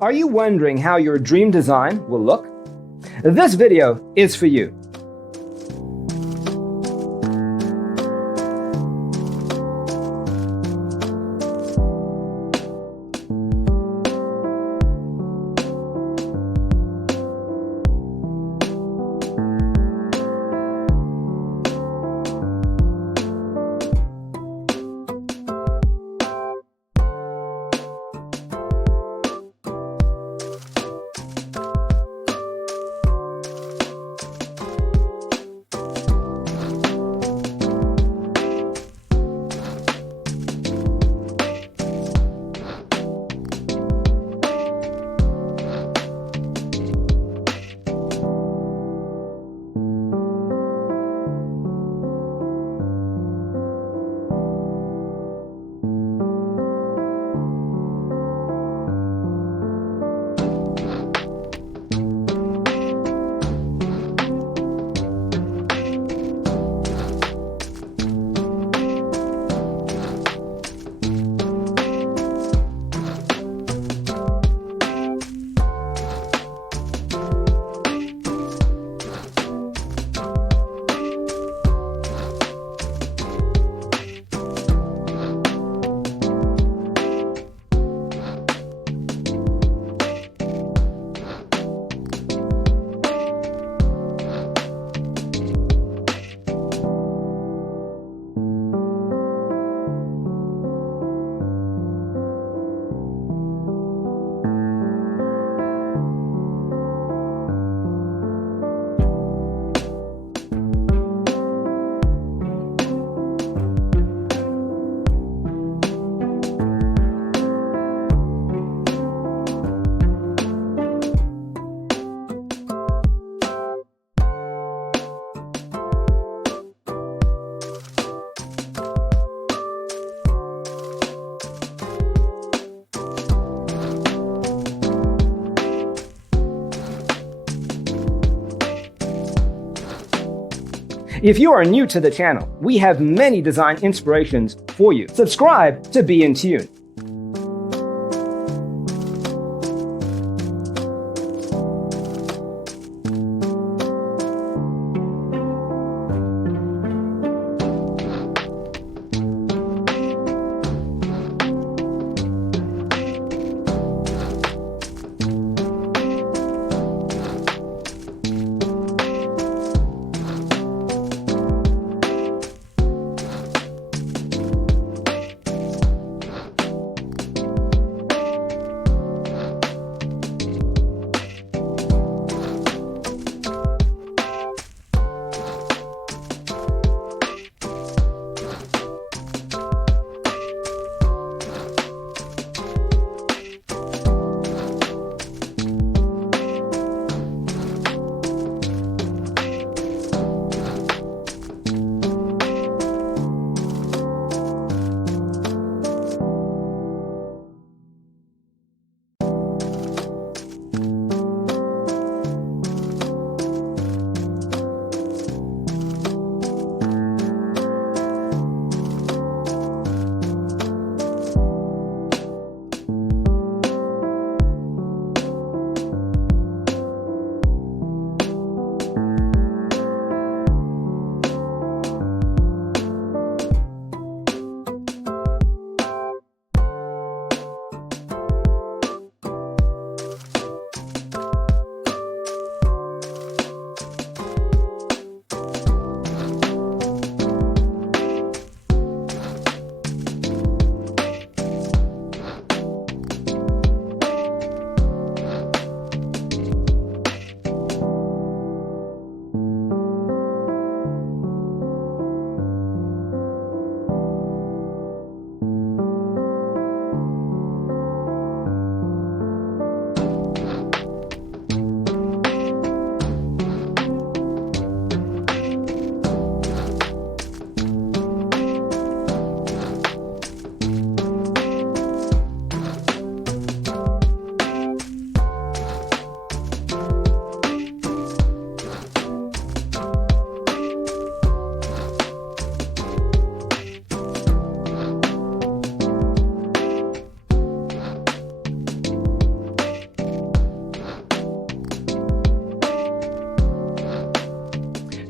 Are you wondering how your dream design will look? This video is for you. If you are new to the channel, we have many design inspirations for you. Subscribe to be in tune.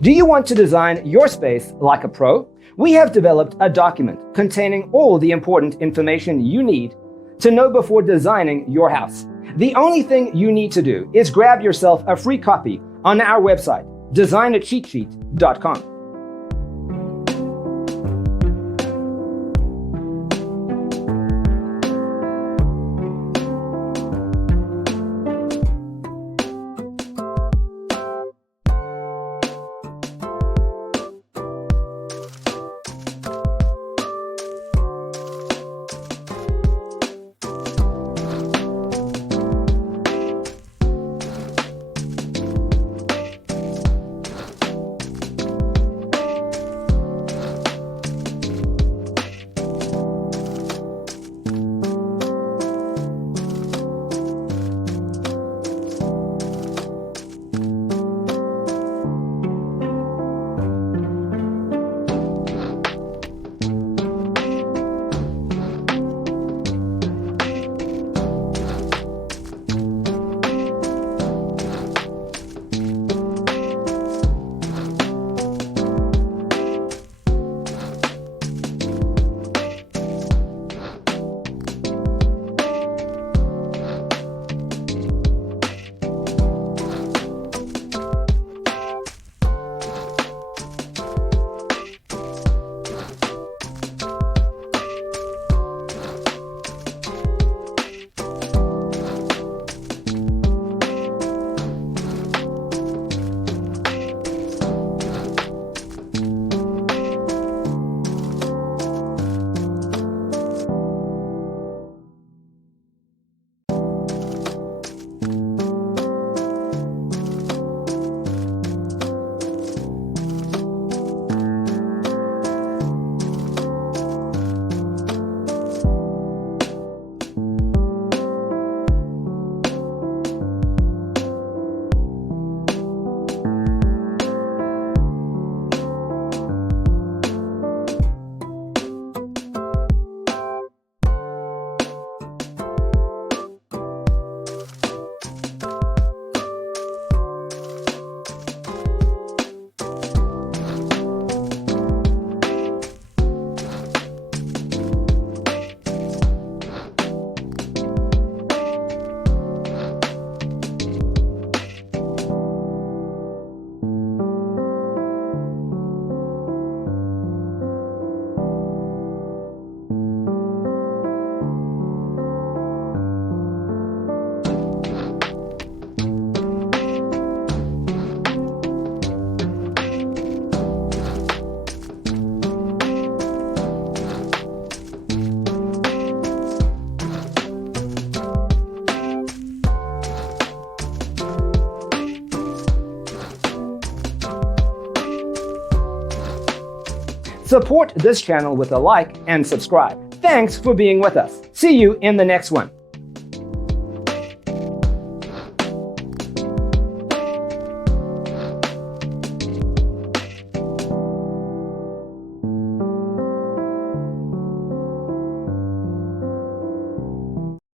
Do you want to design your space like a pro? We have developed a document containing all the important information you need to know before designing your house. The only thing you need to do is grab yourself a free copy on our website, designacheatsheet.com. Support this channel with a like and subscribe. Thanks for being with us. See you in the next one.